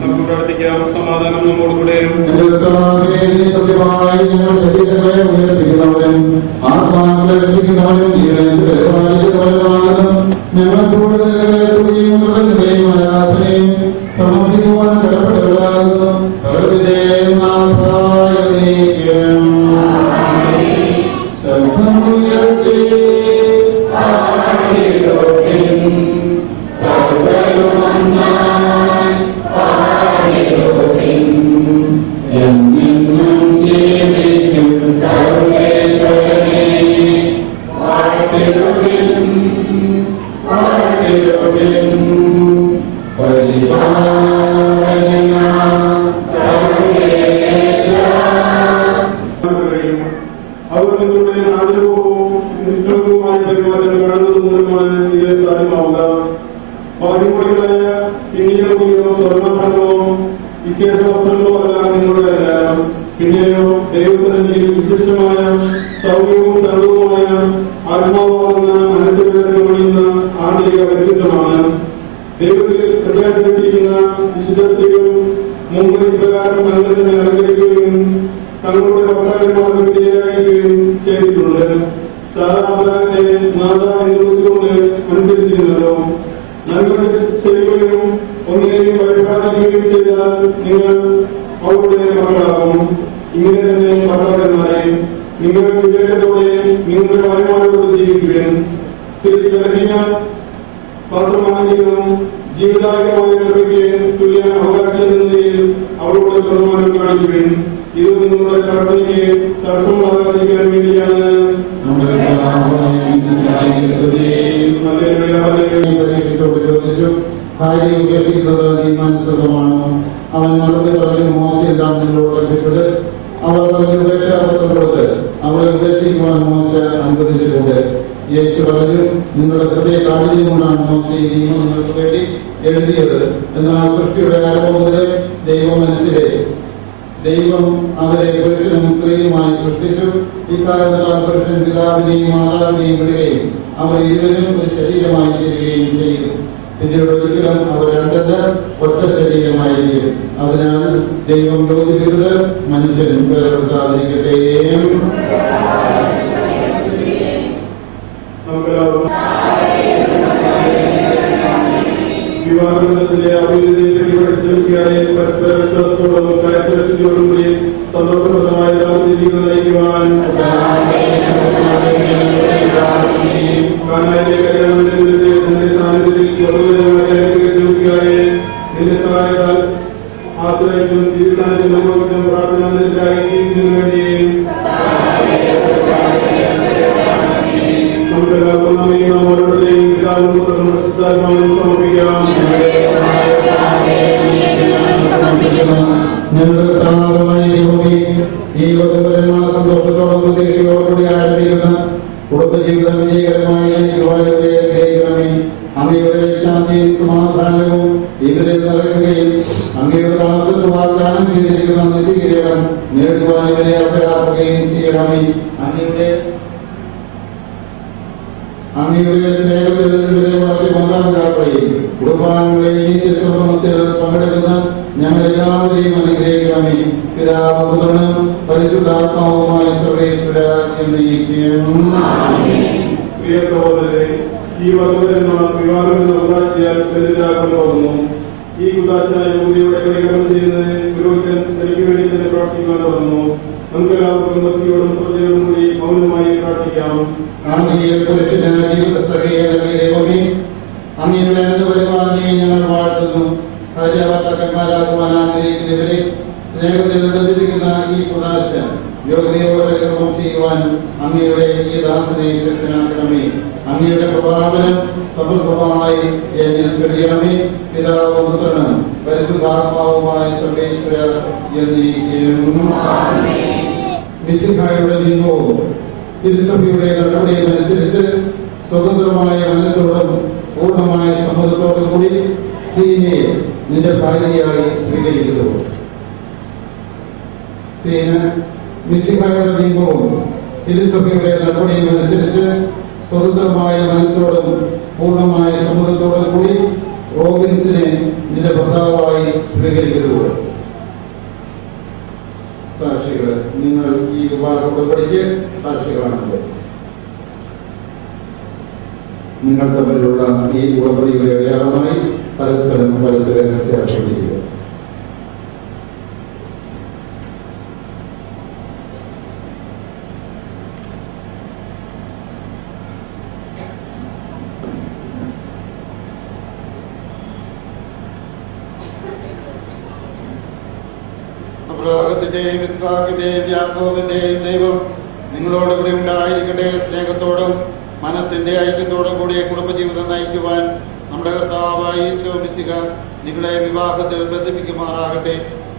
നമുക്ക് പ്രാർത്ഥിക്കാം. സമാധാനം നമ്മോട് കൂടെ. സമർപ്പിക്കുവാൻ കടപ്പെട്ടവരാകുന്നു. വിശിഷ്ടമായ സൗമ്യവും സർവവുമായ ആത്മാവാകുന്ന മനസ്സിലുള്ള ആന്തരിക വ്യക്തിത്വമാണ്. ദൈവത്തിൽ പ്രത്യാശപ്പെട്ടിരിക്കുന്ന വിശുദ്ധത്തെയും മുമ്പ് ഇപ്രകാരം തങ്ങളെ തന്നെ അലങ്കരിക്കുകയും തങ്ങളുടെ ഭർത്താക്കന്മാർക്ക് വിധേയരായിരിക്കുകയും ചെയ്തിട്ടുണ്ട്. സാധാരണത്തെ നാഥ എന്ന് വിളിച്ചുകൊണ്ട് അനുസരിച്ചിരുന്നല്ലോ. നന്മ ചെയ്യുകയും ഒന്നിനെയും പരിപാലിക്കുകയും ചെയ്താൽ നിങ്ങൾ അവരുടെ മക്കളാകും. ഇങ്ങനെ തന്നെ ഭർത്താക്കന്മാരെ നിങ്ങൾ വിവേകത്തോടെ നിങ്ങളുടെ ഭാര്യമാരോട് ജീവിക്കുകയും സ്ത്രീ ലഹരിയ പാത്രമാണെങ്കിലും ജീവിതായകമായ ലഭിക്കുകയും തുല്യ അവകാശം എന്ന നിലയിൽ അവരോട് ബഹുമാനം കാണിക്കുകയും ഇത് നിങ്ങളുടെ പ്രാർത്ഥനയ്ക്ക് തടസ്സമാകാതിരിക്കാൻ വേണ്ടിയാണ്. ഉപേക്ഷിക്കുന്നത് നിയമാനുസൃതമാണോ? അവൻ മറുപടി പറഞ്ഞു, മോശ എന്താണ് നിങ്ങളോട് കൽപ്പിച്ചത്? അവർ പറഞ്ഞു, ഉപേക്ഷാപത്രം കൊടുത്ത് അവളെ ഉപേക്ഷിക്കുവാൻ മോശ അനുവദിച്ചിട്ടുണ്ട്. യേശു പറഞ്ഞു, നിങ്ങളുടെ ഹൃദയ കാഠിന്യം കൊണ്ടാണ് മോശ ഈ നിയമം നിങ്ങൾക്ക് വേണ്ടി എഴുതിയത്. എന്നാൽ സൃഷ്ടിയുടെ ആരംഭം മുതൽ ദൈവം അവരെ പുരുഷനും സ്ത്രീയുമായി സൃഷ്ടിച്ചു. ഇക്കാരണത്താൽ പുരുഷൻ പിതാവിനെയും മാതാവിനെയും വിടുകയും അവർ ഇരുവരും ഒരു ശരീരമായി തീരുകയും ചെയ്തു. പിന്നീട് ഒരിക്കലും അവർ രണ്ടല്ല, ഒറ്റ ശരീരമായിരിക്കും. അതിനാൽ ദൈവം യോജിപ്പിച്ചത് മനുഷ്യൻ വേർപെടുത്താതിരിക്കട്ടെ. വിവാഹബന്ധത്തിന്റെ അഭിവൃദ്ധിയെ പരസ്പര വിശ്വാസത്തോടും കാര്യശുദ്ധിയോടും കൂടി സന്തോഷപ്രദമായ ദാമ്പത്യ ജീവിതം നയിക്കുവാൻ തന്റെ സാന്നിധ്യത്തിൽ നിന്റെ സഹായത്താൽ ആശ്രയിച്ചും തിരുസാന്നിധ്യം അനുഭവിച്ചും പ്രാർത്ഥനാന്തരത്തിലായി ജീവിക്കുന്നതിനു വേണ്ടിയും നമുക്കെല്ലാവർക്കും നാം ഓരോരുത്തരെയും പിതാവും പുത്രനും പരിശുദ്ധാത്മാവിനും സമർപ്പിക്കാം. ഈ വധുവരന്മാർ സന്തോഷത്തോടും പ്രതീക്ഷയോടുകൂടി ആരംഭിക്കുന്ന കുടുംബജീവിതം വിജയകരമായി ഗ്രഹിക്കണമേ. അങ്ങയുടെ ശാന്തിയും സമാധാനവും ഇവരിൽ നിറയ്ക്കുകയും അങ്ങയുടെ ദാസർക്ക് വാഗ്ദാനം ചെയ്തിരിക്കുന്ന നിധികിരീടം നേടുവാൻ ഇവരെ അർഹരാക്കുകയും ചെയ്യണമേ. അങ്ങയുടെ സ്നേഹത്തിൽ ഇവരെ വളർത്തി മാതാപിതാക്കളെയും കുടുംബാംഗങ്ങളെയും ഈ തിരുക്രമത്തിൽ പങ്കെടുക്കുന്ന ഞങ്ങളെല്ലാവരെയും അനുഗ്രഹിക്കണമേ. പിതാവും പുത്രനും പരിശുദ്ധാത്മാവുമായ പ്രിയ സഹോദരരെ, ഈ വധുവരന്മാർ വിവാഹമെന്ന ഉദാശയാൽ ദരിദ്രരാക്കപ്പെടുന്നു. ഈ ഉദാശനായ യുവതിയുടെ പരികരണം ചെയ്യുന്നതിന് പുരോഹിതൻ തനിക്ക് വേണ്ടി തന്നെ പ്രാർത്ഥിക്കുവാൻ തുടങ്ങുന്നു. നമുക്കെല്ലാവർക്കും ഭക്തിയോടും ശ്രദ്ധയോടും കൂടി മൗനമായി പ്രാർത്ഥിക്കാം. അങ്ങയുടെ പരിപാലനയെ ഞങ്ങൾ വാഴ്ത്തുന്നു. ഭാര്യാഭർത്താക്കന്മാരാകുവാൻ ആഗ്രഹിക്കുന്നവരെ സ്നേഹത്തിൽ ബന്ധിപ്പിക്കുന്ന ഈ ഉദാശ യോഗ്യതയോടെ പരിക്രമം ചെയ്യുവാൻ അങ്ങയുടെ ഈ ദാസനെ ശക്തനാക്കണമേ. അങ്ങയുടെ പ്രഭാവനം സമൃദ്ധമായി എന്നിൽ ചൊരിയണമേ. പിതാവും പുത്രനും പരിശുദ്ധാത്മാവുമായ സർവേശ്വര എന്നേക്കും. മിശിഹായുടെ നിയമവും തിരുസഭയുടെ നടപടിയും അനുസരിച്ച് സ്വതന്ത്രമായ മനസ്സോടും പൂർണ്ണമായ സമ്മതത്തോടും കൂടി സീനയെ നിന്റെ ഭാര്യയായി സ്വീകരിക്കുന്നു. സീന മിശിഹായുടെ നിയമവും തിരുസഭയുടെ നടപടിയും അനുസരിച്ച് സ്വതന്ത്രമായ മനസ്സോടും പൂർണ്ണമായ സമ്മതത്തോടു കൂടി റോബിൻസിനെ നിന്റെ ഭർത്താവായി സ്വീകരിക്കുന്നത്. സാക്ഷികൾ, നിങ്ങൾ ഈ വിവാഹ ഉടമ്പടിക്ക് സാക്ഷികളാണല്ലോ. നിങ്ങൾ തമ്മിലുള്ള ഈ ഉടമ്പടിയുടെ അടയാളമായി പരസ്പരം ചേർത്തിരിക്കുക. അബ്രഹാമിന്റെയും ഇസ്ഹാക്കിന്റെയും യാക്കോബിന്റെയും ദൈവം നിങ്ങളോട് കൂടി ഉണ്ടായിരിക്കട്ടെ. സ്നേഹത്തോടും മനസ്സിന്റെ ഐക്യത്തോടും കൂടി കുടുംബജീവിതം നയിക്കുവാൻ നമ്മുടെ കർത്താവായ യേശു മിശിഹ നിങ്ങളെ വിവാഹത്തിൽ ബന്ധിപ്പിക്കുമാറാകട്ടെ.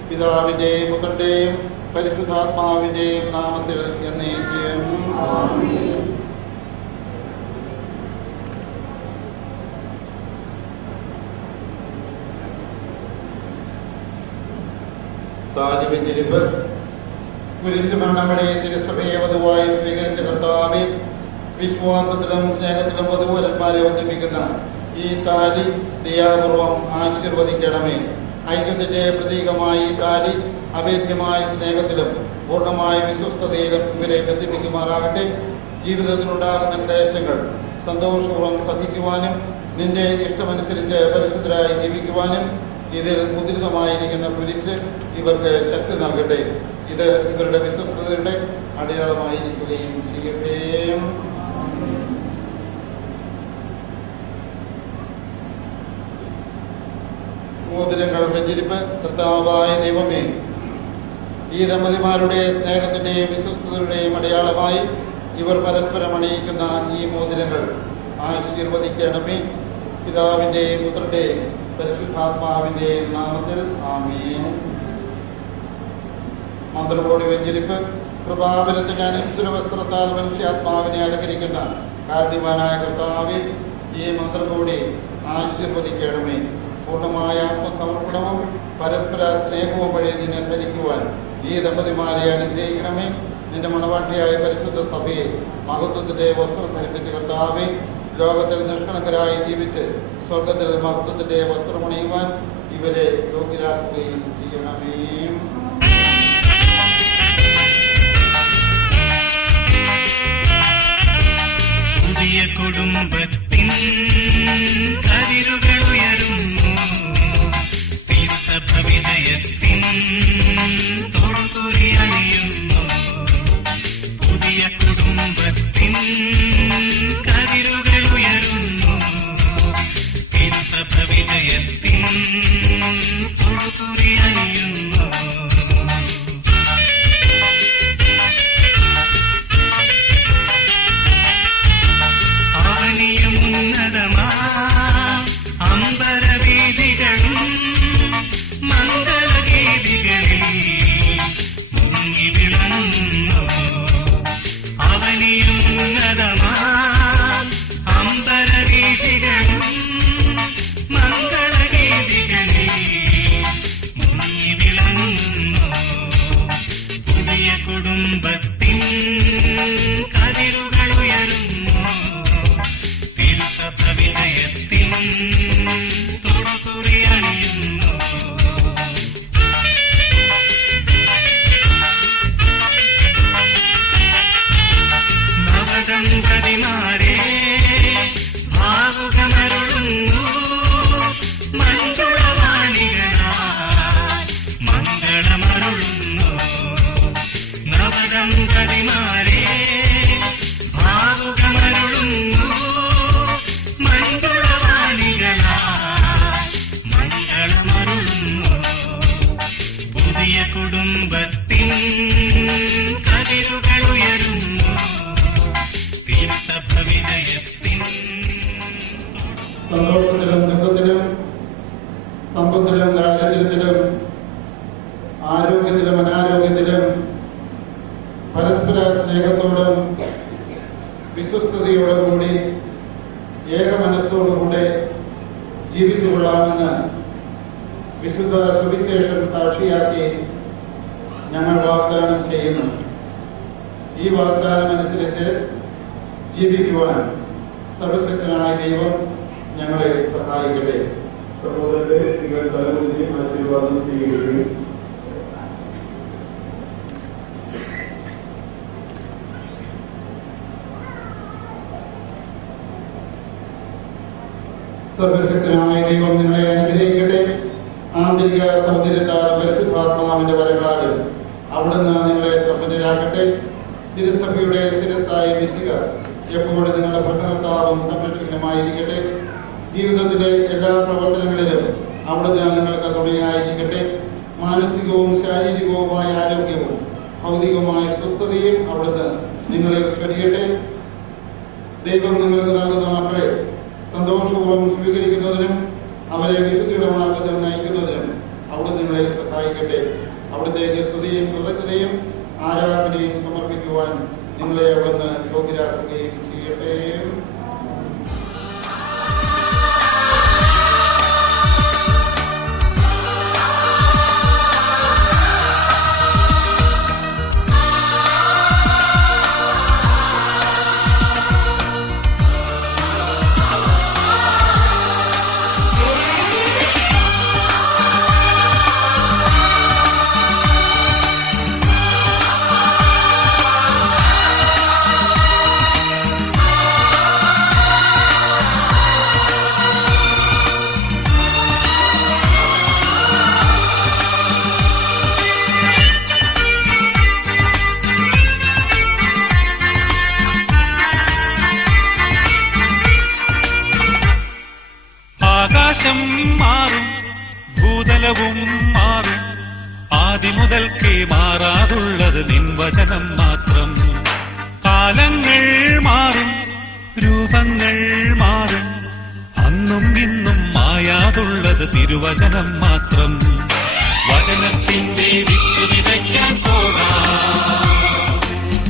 പിതാവിന്റെയും പുത്രന്റെയും പരിശുദ്ധാത്മാവിന്റെയും നാമത്തിൽ എന്നേക്കും. താജ്വെഞ്ചരിപ്പ്. കുരിശുമരണം വഴി തിരുസഭയെ വധുവായി സ്വീകരിച്ച കർത്താവെ, വിശ്വാസത്തിലും സ്നേഹത്തിലും വധുവരന്മാരെ ബന്ധിപ്പിക്കുന്ന ഈ താലി ദയാപൂർവം ആശീർവദിക്കണമേ. ഐക്യത്തിന്റെ പ്രതീകമായി ഈ താലി അഭേദ്യമായ സ്നേഹത്തിലും പൂർണ്ണമായ വിശ്വസ്തതയിലും ഇവരെ ബന്ധിപ്പിക്കുമാറാകട്ടെ. ജീവിതത്തിലുണ്ടാകുന്ന ക്ലേശങ്ങൾ സന്തോഷപൂർവ്വം സഹിക്കുവാനും നിന്റെ ഇഷ്ടമനുസരിച്ച് പരിശുദ്ധരായി ജീവിക്കുവാനും ഇതിൽ മുദ്രിതമായിരിക്കുന്ന കുരിശ് ഇവർക്ക് ശക്തി നൽകട്ടെ. ഇത് ഇവരുടെ വിശ്വസ്തതയുടെ അടയാളമായിരിക്കുകയും ചെയ്യട്ടെ. മോതിരങ്ങൾ വെഞ്ചരിപ്പ്. കർത്താവായ ദൈവമേ, ഈ ദമ്പതിമാരുടെ സ്നേഹത്തിന്റെയും വിശ്വസ്തതയുടെയും അടയാളമായി ഇവർ പരസ്പരം അണിയിക്കുന്ന ഈ മോതിരങ്ങൾ ആശീർവദിക്കണമേ. പിതാവിന്റെയും പുത്രന്റെയും പരിശുദ്ധാത്മാവിന്റെയും നാമത്തിൽ ആമേൻ. മന്ത്രകോടി വെഞ്ചരിപ്പ്. കൃപാബലത്തിന്റെ അനുസൃത വസ്ത്രത്താൽ മനുഷ്യാത്മാവിനെ അലങ്കരിക്കുന്ന കാരുണ്യവാനായ കർത്താവേ, ഈ മന്ത്രകോടി ആശീർവദിക്കണമേ. പൂർണ്ണമായ ആത്മസമർപ്പണവും പരസ്പര സ്നേഹവും വഴി നിന്നെ ധരിക്കുവാൻ ഈ ദമ്പതിമാരെ അനുഗ്രഹിക്കണമേ. നിന്റെ മണവാട്ടിയായ പരിശുദ്ധ സഭയെ മഹത്വത്തിന്റെ വസ്ത്രം ധരിപ്പിച്ച കർത്താവേ, ലോകത്തിൽ നിഷ്കളങ്കരായി ജീവിച്ച് സ്വർഗത്തിൽ മഹത്വത്തിന്റെ വസ്ത്രമണിയുവാൻ ഇവരെ യോഗ്യരാക്കുകയും ചെയ്യണമേ. പുതിയ കുടുംബത്തിൻ കതിരുകളുയരുന്നു, തിരുസഭ വിജയത്തിൻ തൊടുകുറി അണിയുന്നു. പുതിയ കുടുംബത്തിൻ കതിരുകളുയരുന്നു, തിരുസഭ വിജയത്തിൻ തൊടുകുറി അണിയുന്നു. ഉന്നതമാ അമ്പരവീതികളും മംഗളഗീതികളിൽ മുങ്ങി വിളങ്ങുന്നു. അവനിയും ഉന്നതമാ അമ്പരവീതികളും മംഗളഗീതികളിൽ മുങ്ങി വിളങ്ങുന്നു. പുതിയ കുടുംബത്തിൻ കതിരുകളുയരുന്നു, തിരുസഭ വിജയത്തിൻ തൊടുകുറി അണിയുന്നു. നവദമ്പതിമാരെ ഭാവുകമരുളുന്നു, മഞ്ജുളവാണികളാൽ മംഗളമരുളുന്നു. നവദമ്പതിമാരെ ഭാവുകമരുളുന്നു, മംഗളമരുളുന്നു. പുതിയ കുടുംബത്തിൻ കതിരുകളുയരുന്നു, തിരുസഭ വിജയത്തിൻ. സന്തോഷത്തിലും ദുഃഖത്തിലും സമ്പത്തിലും ദാരിദ്ര്യത്തിലും ആരോഗ്യത്തിലും അനാരോഗ്യത്തിലും പരസ്പര സ്നേഹത്തോടും വിശ്വസ്തയോടും കൂടി ഏക മനസ്സോടുകൂടെ ജീവിച്ചു കൊള്ളാമെന്ന് വിശുദ്ധ സുവിശേഷം സാക്ഷിയാക്കി ഞങ്ങൾ വാഗ്ദാനം ചെയ്യുന്നു. ഈ വാഗ്ദാനം അനുസരിച്ച് ജീവിക്കുവാൻ സർവശക്തനായ ദൈവം സഹായിക്കട്ടെ. സഹോദരരെ, നിങ്ങൾ തലമുറിച്ച് ആശീർവാദം സ്വീകരിക്കും. സർവശക്തനായ ദൈവം നിങ്ങളെ അനുഗ്രഹിക്കട്ടെ. ആന്തരിക സൗന്ദര്യത്താൽ പരിശുദ്ധാത്മാവിന്റെ വരങ്ങളാലും അവിടുന്ന് നിങ്ങളെ സമ്പന്നരാക്കട്ടെ. തിരുസഭയുടെ ശിരസ്സായ മിശിഹ എപ്പോഴും നിങ്ങളുടെ ഭരണകർത്താവും സംരക്ഷകനുമായിരിക്കട്ടെ. ജീവിതത്തിലെ എല്ലാ പ്രവർത്തനങ്ങളിലും അവിടുന്ന് നിങ്ങൾക്ക് തുണയായിരിക്കട്ടെ. മാനസികവും ശാരീരികവുമായ ആരോഗ്യവും ഭൗതികവുമായ സ്വസ്ഥതയും അവിടുന്ന് നിങ്ങളിൽ ചൊരിയട്ടെ. ദൈവം നിങ്ങൾക്ക് നൽകുന്ന മക്കളെ സന്തോഷപൂർവ്വം സ്വീകരിക്കുന്നതിനും അവരെ വിശുദ്ധിയുടെ മാർഗത്തിൽ നയിക്കുന്നതിനും അവിടുന്ന് നിങ്ങളെ സഹായിക്കട്ടെ. അവിടുത്തേക്ക് സ്തുതിയും കൃതജ്ഞതയും ആരാധനയും സമർപ്പിക്കുവാൻ നിങ്ങളെ അവിടുന്ന് യോഗ്യരാക്കുകയും ചെയ്യട്ടെ. ആകാശം മാറും, ഭൂതലവും മാറും, ആദിമുതൽക്കേ മാറാതുള്ളത് നിൻവചനം മാത്രം. കാലങ്ങൾ മാറും, രൂപങ്ങൾ മാറും, അന്നും ഇന്നും മായാതുള്ളത് തിരുവചനം മാത്രം. വചനത്തിന്റെ വിത്ത് വിതയ്ക്കാൻ പോകാം,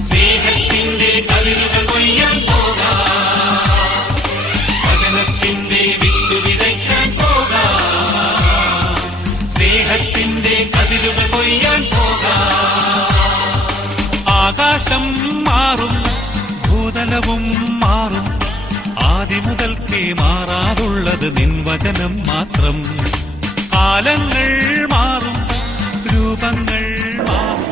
സ്നേഹത്തിന്റെ കതിരുകൾ കൊയ്യാൻ പോകാം. വചനത്തിന്റെ വിത്ത് വിതയ്ക്കാൻ പോകാം, സ്നേഹത്തിന്റെ കതിരുകൾ കൊയ്യാൻ പോകാം. ആകാശം മാറും, ഭൂതലവും മാറും, ആദിമുതൽക്കേ മാറാതുള്ളത് നിൻവചനം മാത്രം. കാലങ്ങൾ മാറും, രൂപങ്ങൾ മാറും.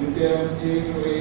നിത്യം ജീവിക്കുകയും